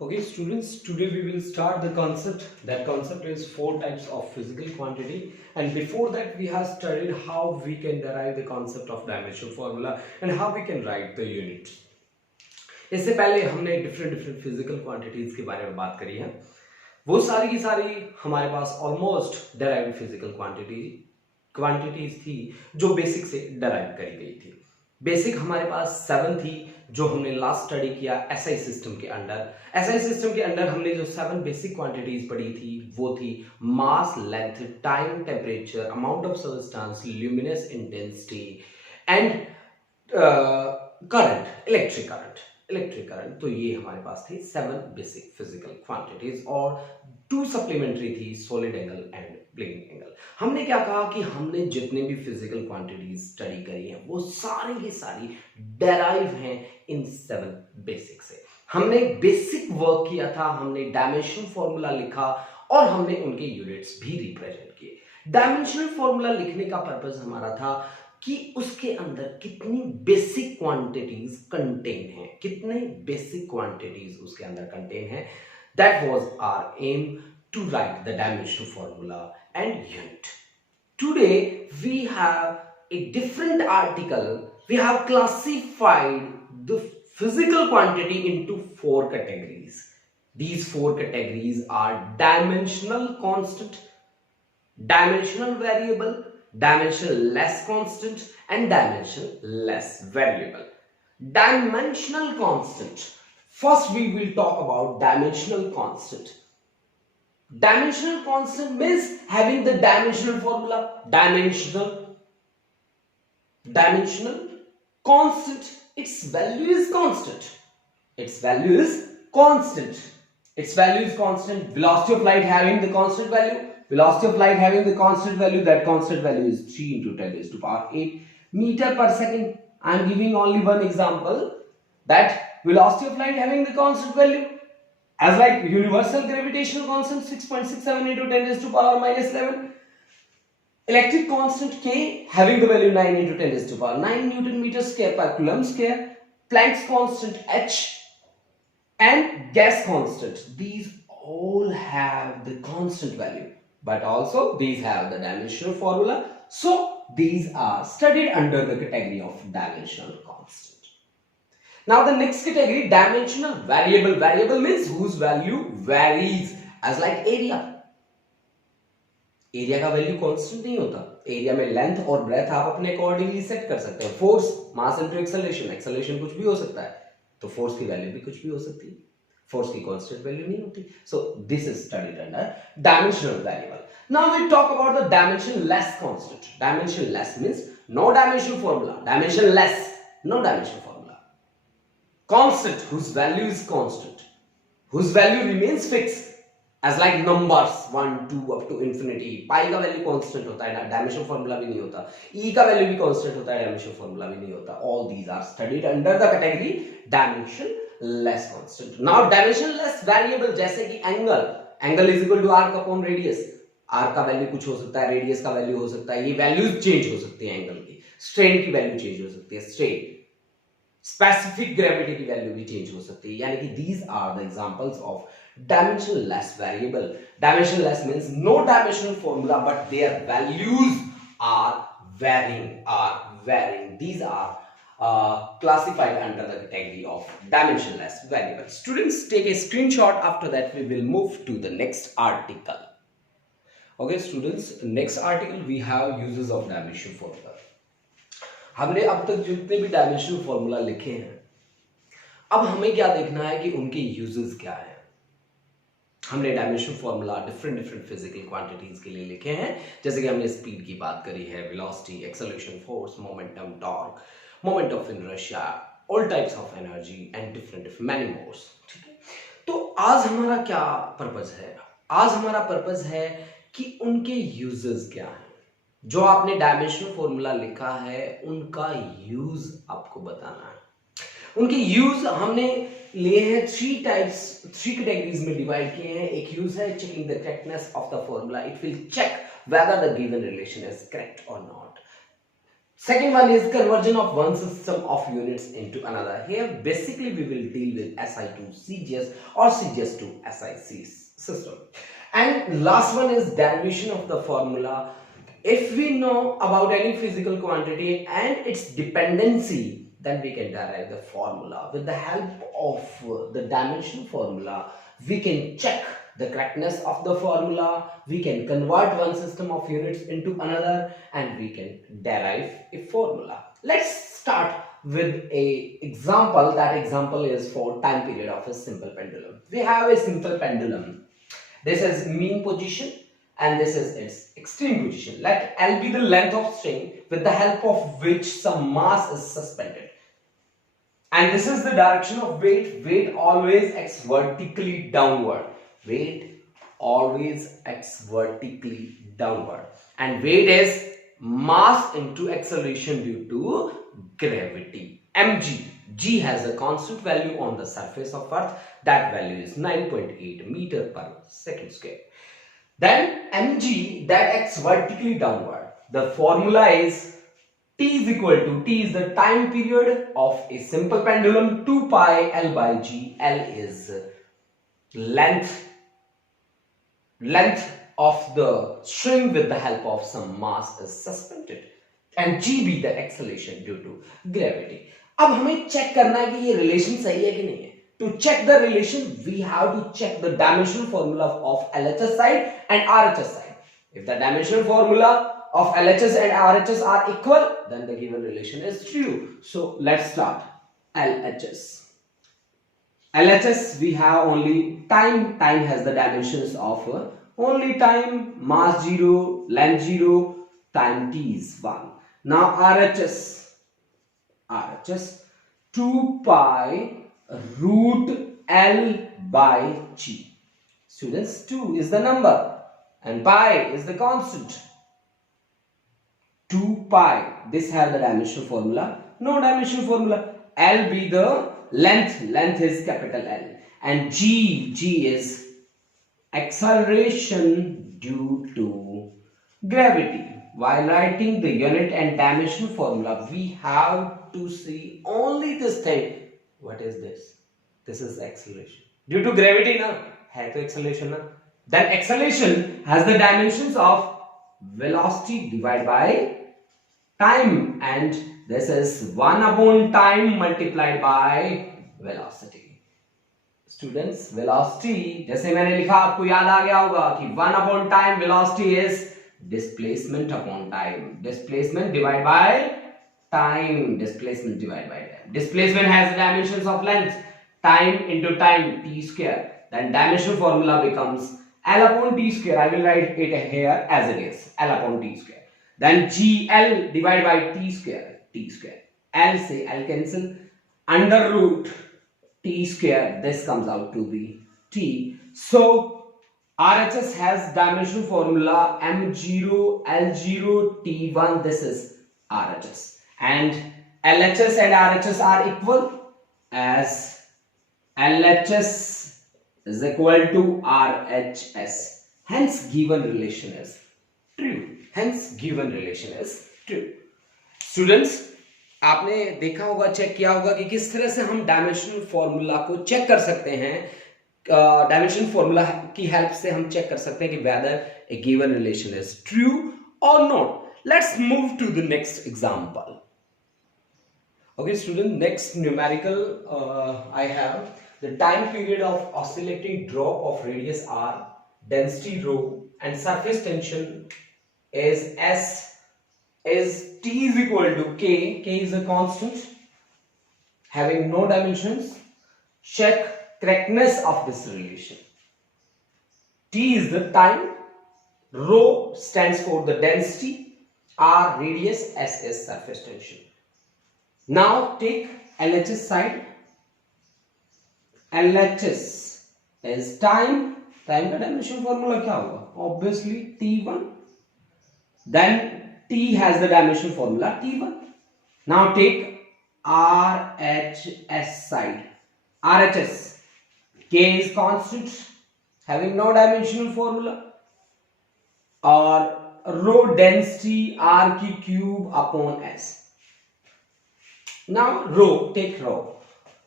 Okay, students, today we will start the concept. That concept is four types of physical quantity. And before that, we have studied how we can derive the concept of dimensional formula and how we can write the units. इससे पहले हमने different physical quantities के बारे में बात करी है. वो सारी की सारी हमारे पास ऑलमोस्ट डेराइव्ड फिजिकल क्वांटिटीज थी जो बेसिक से डेराइव करी गई थी. बेसिक हमारे पास 7 थी जो हमने लास्ट स्टडी किया एसआई सिस्टम के अंडर. एसआई सिस्टम के अंडर हमने जो 7 बेसिक क्वांटिटीज पढ़ी थी वो थी mass, length, time, temperature, amount of substance, luminous intensity and current, electric current. तो ये हमारे पास थे 7 बेसिक फिजिकल क्वांटिटीज और 2 सप्लीमेंट्री थी, solid angle and blinking angle. हमने क्या कहा कि हमने जितने भी फिजिकल क्वांटिटीज स्टडी करी हैं वो सारी की सारी डेराइव हैं इन 7 बेसिक से. हमने बेसिक वर्क किया था, हमने डायमेंशनल फॉर्मूला लिखा और हमने उनके यूनिट्स भी रिप्रेजेंट किए. डायमेंशनल फॉर्मूला लिखने का पर्पस हमारा था कि उसके अंदर कितनी बेसिक क्वांटिटीज कंटेन हैं, कितने बेसिक क्वांटिटीज उसके अंदर कंटेन हैं. That was our aim to write the dimensional formula and unit. Today we have a different article. We have classified the physical quantity into 4 categories. These 4 categories are dimensional constant, dimensional variable, dimensional less constant and dimensional less variable. Dimensional constant. First we will talk about dimensional constant. Dimensional constant means having the dimensional formula. Dimensional constant, its value is constant. Its value is constant. Velocity of light having the constant value. That constant value is 3 into 10 raised to power 8 meter per second. I am giving only one example, that velocity of light having the constant value as like universal gravitational constant 6.67 into 10 raised to power minus 11. Electric constant K having the value 9 into 10 raised to power 9 Newton meter square per Coulomb square. Planck's constant H and gas constant. These all have the constant value, but also these have the dimensional formula. So these are studied under the category of dimensional constant. Now the next category, dimensional variable. Variable means whose value varies, as like area. Area का value constant नहीं होता. Area में length और breath आप अपने accordingly set कर सकते हैं. फोर्स, मास इनटू एक्सेलरेशन कुछ भी हो सकता है, तो फोर्स की वैल्यू भी कुछ भी हो सकती है. फोर्स की कांस्टेंट वैल्यू नहीं होती. So this is studied under dimensional variable. Now we talk about the dimensionless constant. Dimensionless means no dimensional formula. Dimensionless, no dimensional formula. Constant whose value is constant, whose value remains fixed, as like numbers 1 2 up to infinity. Pi का value constant होता है, dimensional formula भी नहीं होता. E का value भी constant होता है, डायमेंशनल फॉर्मूला भी नहीं होता. All these are studied under the category dimensionless constant. Now dimensionless variable, जैसे कि angle is equal to arc upon radius. Arc का वैल्यू कुछ हो सकता है, रेडियस का वैल्यू हो सकता है. ये वैल्यूज चेंज हो सकती है एंगल की. स्ट्रेन की वैल्यू चेंज हो सकती है, स्ट्रेन. स्पेसिफिक ग्रेविटी की वैल्यू भी चेंज हो सकती है. यानी कि these are the examples of dimensionless variable. Dimensionless means no dimensional formula but their values are varying. These are classified under the category of dimensionless variable. Students, take a screenshot. After that we will move to the next article. Okay students, next article we have uses of dimensional formula. हमने अब तक जितने भी dimensional formula लिखे हैं, अब हमें क्या देखना है कि उनके यूजेस क्या हैं. हमने dimensional formula different physical quantities के लिए लिखे हैं, जैसे कि हमने स्पीड की बात करी है, velocity, acceleration, force, momentum, torque, moment of inertia, all types of energy and different many mores. ठीक है, तो आज हमारा क्या पर्पस है? आज हमारा पर्पस है कि उनके यूजेस क्या हैं. जो आपने डायमेंशनल फॉर्मूला लिखा है उनका यूज आपको बताना है. उनके यूज हमने लिए हैं 3 कैटेगरीज में डिवाइड किए हैं. एक यूज है checking the correctness of the formula. It will check whether the given relation is correct or not. Second one is conversion of one system of units into another. Here basically we will deal with SI to CGS or CGS to SIC system. And last one is derivation of the formula. If we know about any physical quantity and its dependency, then we can derive the formula. With the help of the dimension formula, we can check the correctness of the formula, we can convert one system of units into another, and we can derive a formula. Let's start with a example. That example is for time period of a simple pendulum. We have a simple pendulum. This is mean position and this is its extreme position. Let L be the length of string with the help of which some mass is suspended. And this is the direction of weight. Weight always acts vertically downward. Weight always acts vertically downward. And weight is mass into acceleration due to gravity. mg. G has a constant value on the surface of Earth. That value is 9.8 meter per second square. Then mg, that acts vertically downward. The formula is T is equal to, T is the time period of a simple pendulum, 2 pi L by G. L is length of the string with the help of some mass is suspended, and G be the acceleration due to gravity. अब हमें check करना है कि ये relation सही है कि नहीं है. To check the relation, we have to check the dimensional formula of LHS side and RHS side. If the dimensional formula of LHS and RHS are equal, then the given relation is true. So let's start. LHS. LHS, we have only time. Time has the dimensions of only time, mass 0, length 0, time t is 1. Now RHS. RHS 2 pi root L by G. Students, 2 is the number and pi is the constant. 2 pi, this have the dimensional formula. No dimensional formula. L be the length is capital L, and G is acceleration due to gravity. While writing the unit and dimensional formula, we have to see only this thing. What is this? This is acceleration. Due to gravity, na? Hai to acceleration, na? Then acceleration has the dimensions of velocity divided by time, and this is 1 upon time multiplied by velocity. Students, velocity, जैसे मैंने लिखा आपको याद आ गया होगा कि 1 upon time velocity is displacement upon time. Displacement divided by time. Displacement divided by time. Displacement has the dimensions of length. Time into time, t square. Then dimensional formula becomes L upon t square. I will write it here as it is. L upon t square. Then GL divided by t square. T square. L say L cancel. Under root t square. This comes out to be t. So RHS has dimensional formula M0 L0 T1. This is RHS. And LHS and RHS are equal, as LHS is equal to RHS. Hence given relation is true. Hence given relation is true. Students, आपने देखा होगा, check किया होगा कि किस तरह से हम डायमेंशनल फॉर्मूला को चेक कर सकते हैं. डायमेंशन फॉर्मूला की हेल्प से हम चेक कर सकते हैं कि whether a given relation is true or not. Let's move to the next example. Okay, student, next numerical I have the time period of oscillating drop of radius r, density rho, and surface tension is S, is T is equal to K. K is a constant having no dimensions. Check correctness of this relation. T is the time, rho stands for the density, r radius, S is surface tension. Now take LHS side. LHS is time. Time का dimension formula क्या होगा? Obviously T1. Then T has the dimension formula T1. Now take RHS side. RHS. K is constant having no dimensional formula. Or rho density r की cube upon s. Now rho, take rho.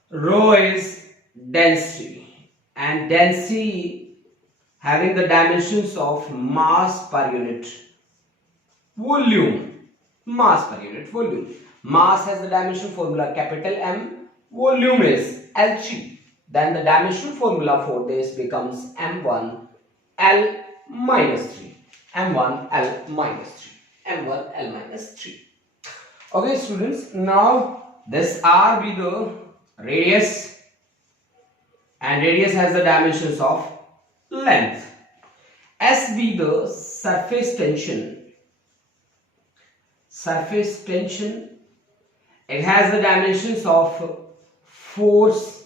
Rho is density, and density having the dimensions of mass per unit volume. Mass per unit volume. Mass has the dimension formula capital M. Volume is Lg. Then the dimensional formula for this becomes M1 L minus 3. M1 L minus 3. M1 L minus 3. Okay, students. Now this R be the radius, and radius has the dimensions of length. S be the surface tension. Surface tension. It has the dimensions of force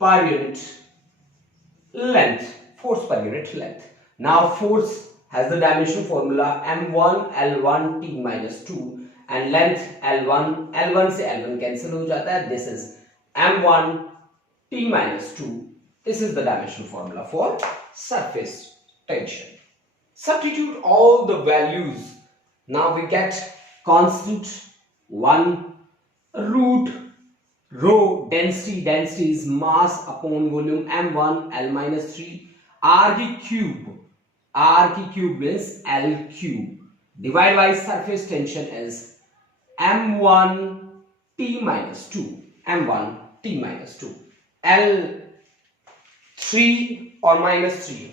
per unit length. Force per unit length. Now force has the dimension formula M1 L1 T minus 2, and length L1. L1 से L1 cancel हो जाता है. This is M1 T minus 2. This is the dimension formula for surface tension. Substitute all the values. Now we get constant 1 root rho density. Density is mass upon volume M1 L minus 3. R की cube. R की cube is L cube. Divided by surface tension is M1 T minus 2. M1 T minus 2. L 3 or minus 3.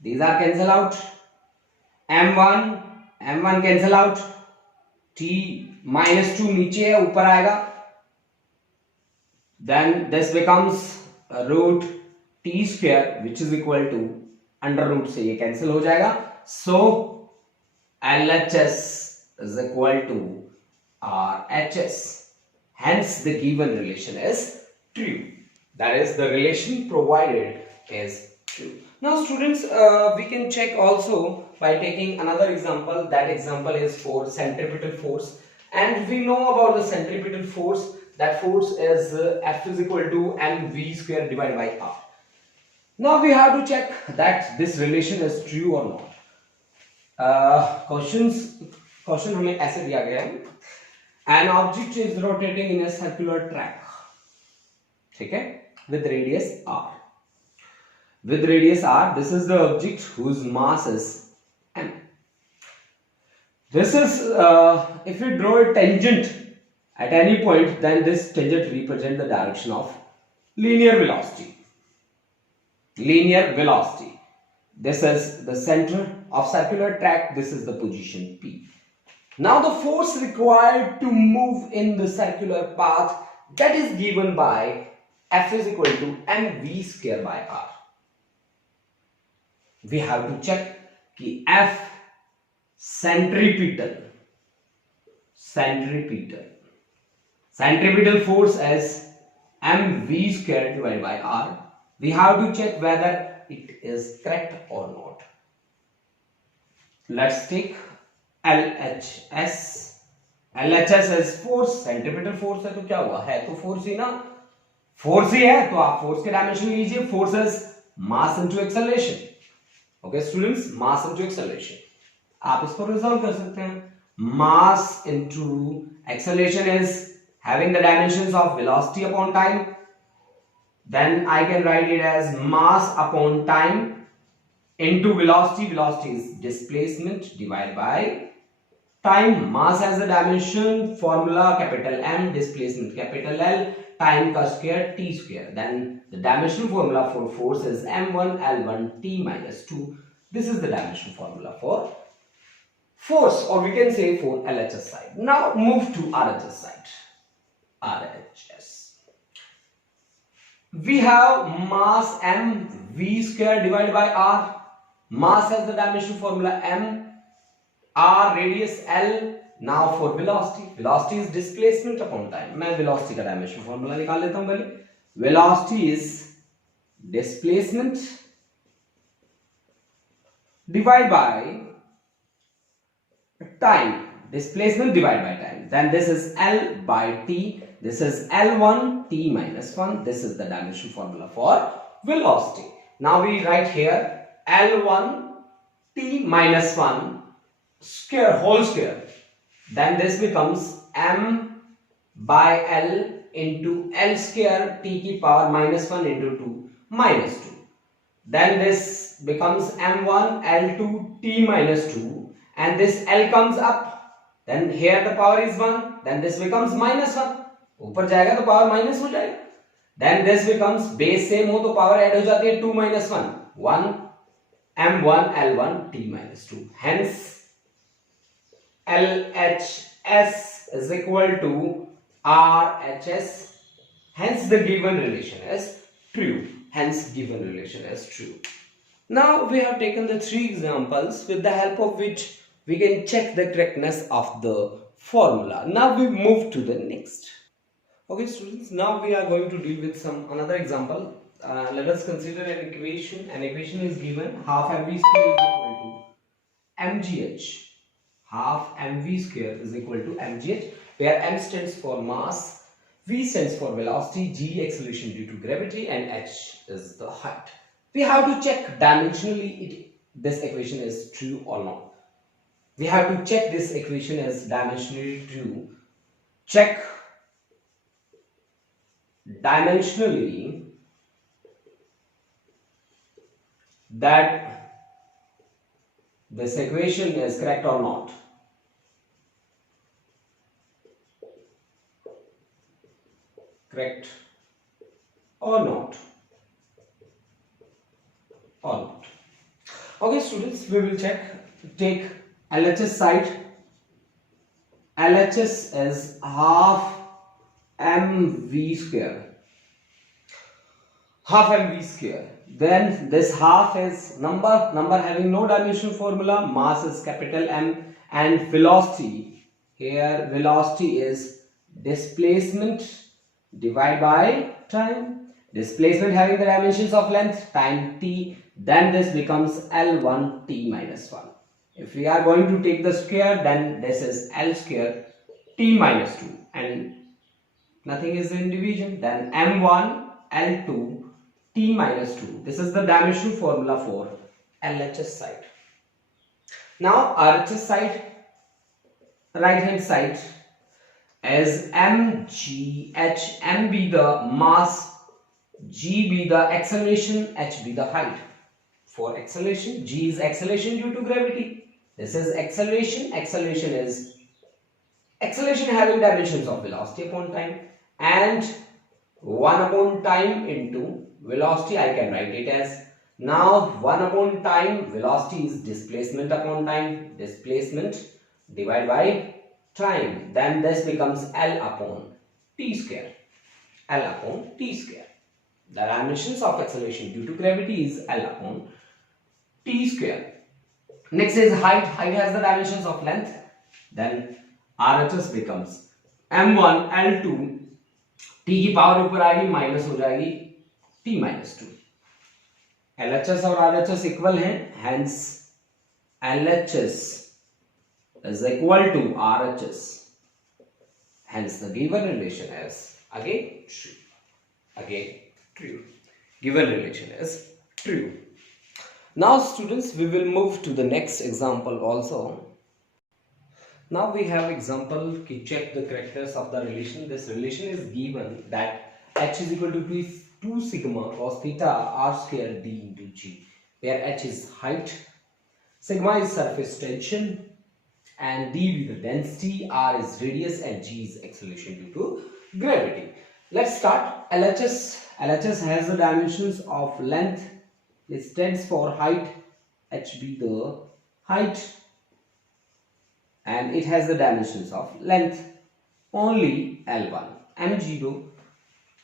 These are cancel out. M1 cancel out. T minus 2 नीचे है, ऊपर आएगा. Then this becomes root T square, which is equal to under root से ये cancel हो जाएगा. So LHS is equal to RHS. Hence the given relation is true. That is, the relation provided is true. Now students, we can check also by taking another example. That example is for centripetal force, and we know about the centripetal force. That force is F is equal to mv square divided by r. Now we have to check that this relation is true or not. Question हमें ऐसे दिया गया है. An object is rotating in a circular track. ठीक है? With radius r. With radius r, this is the object whose mass is m. This is, if we draw a tangent at any point, then this tangent represents the direction of linear velocity. Linear velocity. This is the center of circular track. This is the position P. Now the force required to move in the circular path, that is given by F is equal to mv square by r. We have to check कि F centripetal force as mv square divided by r. We have to check whether it is correct or not. Let's take LHS. LHS is force. Centripetal force है तो क्या हुआ? है तो force ही ना. Force ही है तो आप force के dimension लीजिए. Force is mass into acceleration. Okay students, mass into acceleration. आप इसको resolve कर सकते हैं. Mass into acceleration is having the dimensions of velocity upon time. Then I can write it as mass upon time into velocity. Velocity is displacement divided by time. Mass has the dimension formula capital M, displacement capital L, time का square T square. Then the dimension formula for force is M1 L1 T minus 2. This is the dimension formula for force, or we can say for LHS side. Now move to RHS side. RHS. We have mass m v square divided by r. Mass has the dimension formula m, r radius L. Now for velocity, velocity is displacement upon time. मैं velocity का dimension formula निकाल लेता हूँ पहले. Velocity is displacement divided by time. Displacement divided by time. Then this is L by T. This is L1 T minus 1. This is the dimension formula for velocity. Now we write here L1 T t minus 1 square whole square. Then this becomes m by l into l square t की power minus 1 into 2 minus 2. Then this becomes m1 l2 t minus 2 and this l comes up. Then here the power is 1. Then this becomes minus 1. ऊपर जाएगा तो power minus हो जाएगा. Then this becomes base same हो तो power add हो जाती है 2 minus 1 1 m1 l1 t minus 2. Hence LHS is equal to RHS. Hence the given relation is true. Hence given relation is true. Now we have taken the 3 examples with the help of which we can check the correctness of the formula. Now we move to the next. Okay students, now we are going to deal with another example. Let us consider an equation. An equation is given half mv square is equal to mgh. Half mv square is equal to mgh, where m stands for mass, v stands for velocity, g acceleration due to gravity, and h is the height. We have to check dimensionally this equation is true or not. We have to check this equation as dimensionally true. Check dimensionally that this equation is correct or not. Correct or not. Or not. Okay students, we will check. Take LHS side. LHS is half mv square. Half mv square. Then this half is number having no dimension formula. Mass is capital M, and velocity, here velocity is displacement divided by time. Displacement having the dimensions of length, time t. Then this becomes L1 t minus 1. If we are going to take the square, then this is L square t minus 2, and nothing is in division. Then m1 L2 t minus 2. This is the dimension formula for LHS side. Now RHS side, right hand side, as mgh, m be the mass, g be the acceleration, h be the height. For acceleration, g is acceleration due to gravity. This is acceleration. Acceleration is acceleration having dimensions of velocity upon time, and 1 upon time into velocity. I can write it as, now 1 upon time, velocity is displacement upon time, displacement divided by time. Then this becomes L upon t square. L upon t square. The dimensions of acceleration due to gravity is L upon t square. Next is height. Height has the dimensions of length. Then RHS becomes m1 L2 t की power ऊपर आएगी, minus हो जाएगी t minus 2. LHS और RHS equal हैं, hence LHS is equal to RHS. Hence the given relation is again true. Again true. Given relation is true. Now students, we will move to the next example also. Now we have example to check the correctness of the relation. This relation is given that h is equal to 2 sigma cos theta r square d into g, where h is height, sigma is surface tension, and d be the density, r is radius, and g is acceleration due to gravity. Let's start. LHS has the dimensions of length. It stands for height. H be the height, and it has the dimensions of length only L1 m0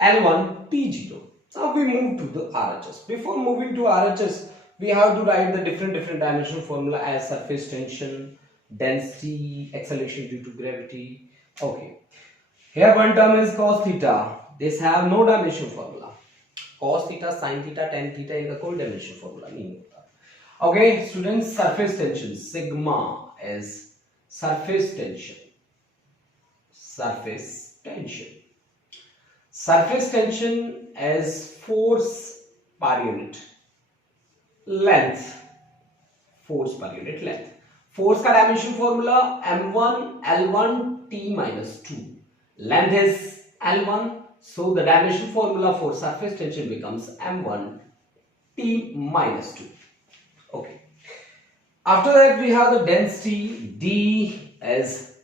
L1 t0. Now we move to the RHS. Before moving to RHS, we have to write the different dimension formula as surface tension, density, acceleration due to gravity. Okay, here one term is cos theta. This have no dimension formula. Cos theta, sin theta, tan theta इनका कोई dimension formula नहीं होता. Okay students, surface tension, sigma is surface tension. Surface tension. Surface tension is force per unit length. Force per unit length. Force का dimension formula m1 l1 t minus 2, length is l1, so the dimension formula for surface tension becomes m1 t minus 2. Okay, after that we have the density. D as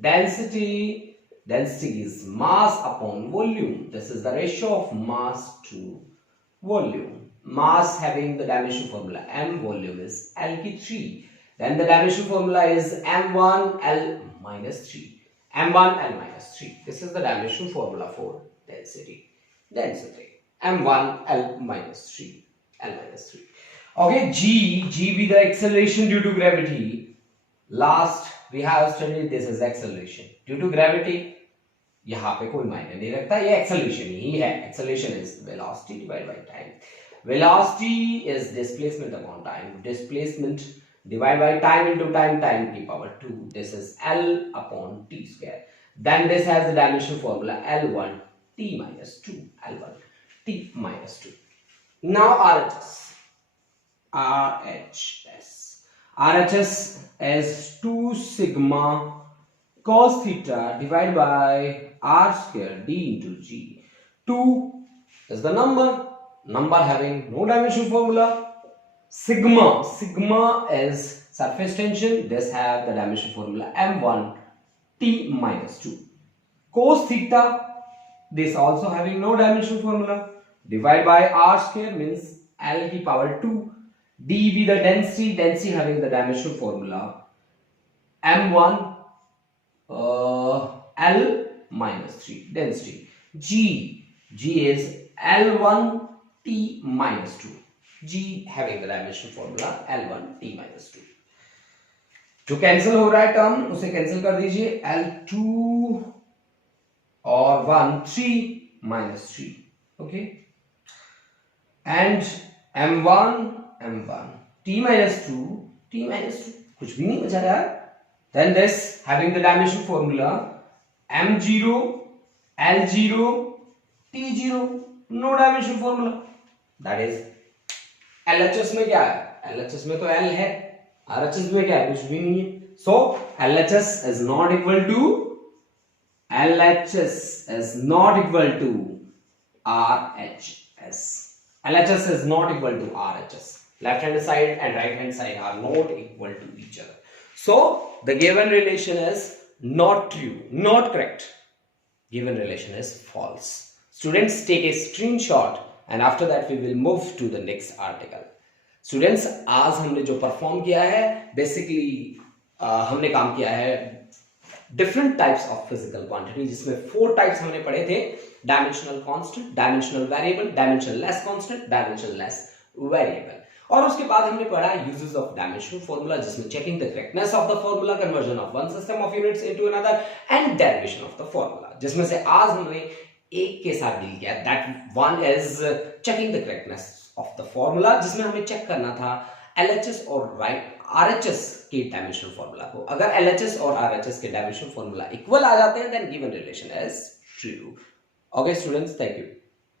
density is mass upon volume. This is the ratio of mass to volume. Mass having the dimension formula m, volume is l की 3. Then the dimension formula is m1 l minus 3. m1 l minus 3. This is the dimension formula for density. m1 l minus 3. l minus 3. Okay, g be the acceleration due to gravity. Last we have studied this is acceleration due to gravity. यहाँ पे कोई मायने नहीं रखता, ये acceleration ही है. Acceleration is velocity divided by time. Velocity is displacement upon time. Displacement divided by time into time की power 2. This is L upon t square. Then this has the dimension formula L1 t minus 2. L1 t minus 2. Now RHS is 2 sigma cos theta divided by r square d into g. 2 is the number having no dimension formula. Sigma is surface tension. This have the dimension formula m1 t minus 2. Cos theta, this also having no dimension formula. Divided by r square means l की power 2. D be the density having the dimension formula m1 l minus 3. Density. G is l1 t minus 2. G having the dimension formula l1 t minus 2. जो cancel हो रहा है term उसे cancel कर दीजिए. l2 और 1 3 minus 3. Okay, and m1 t minus 2 कुछ भी नहीं बचा यार. Then this having the dimension formula m0 l0 t0, no dimension formula. That is LHS में क्या है? LHS में तो L है, RHS में क्या है? कुछ भी नहीं है. So LHS is not equal to RHS. LHS is not equal to RHS. Left hand side and right hand side are not equal to each other. So the given relation is not true, not correct. Given relation is false. Students, take a screenshot and after that we will move to the next article. Students, आज हमने जो perform किया है basically हमने काम किया है different types of physical quantity, जिसमें 4 टाइप्स हमने पढ़े थे. Dimensional constant, dimensional variable, dimensional less constant, dimensional less variable. और उसके बाद हमने पढ़ा यूजेस ऑफ डायमेंशनल फार्मूला, जिसमें checking the correctness of the formula, conversion of one system of units into another and derivation of the formula, जिसमें से आज हमने एक के साथ डील किया. That one is checking the correctness of the formula, जिसमें हमें चेक करना था LHS और RHS के डायमेंशनल फार्मूला को. अगर LHS और RHS के डायमेंशनल फार्मूला इक्वल आ जाते हैं then given relation is true. Okay students, thank you.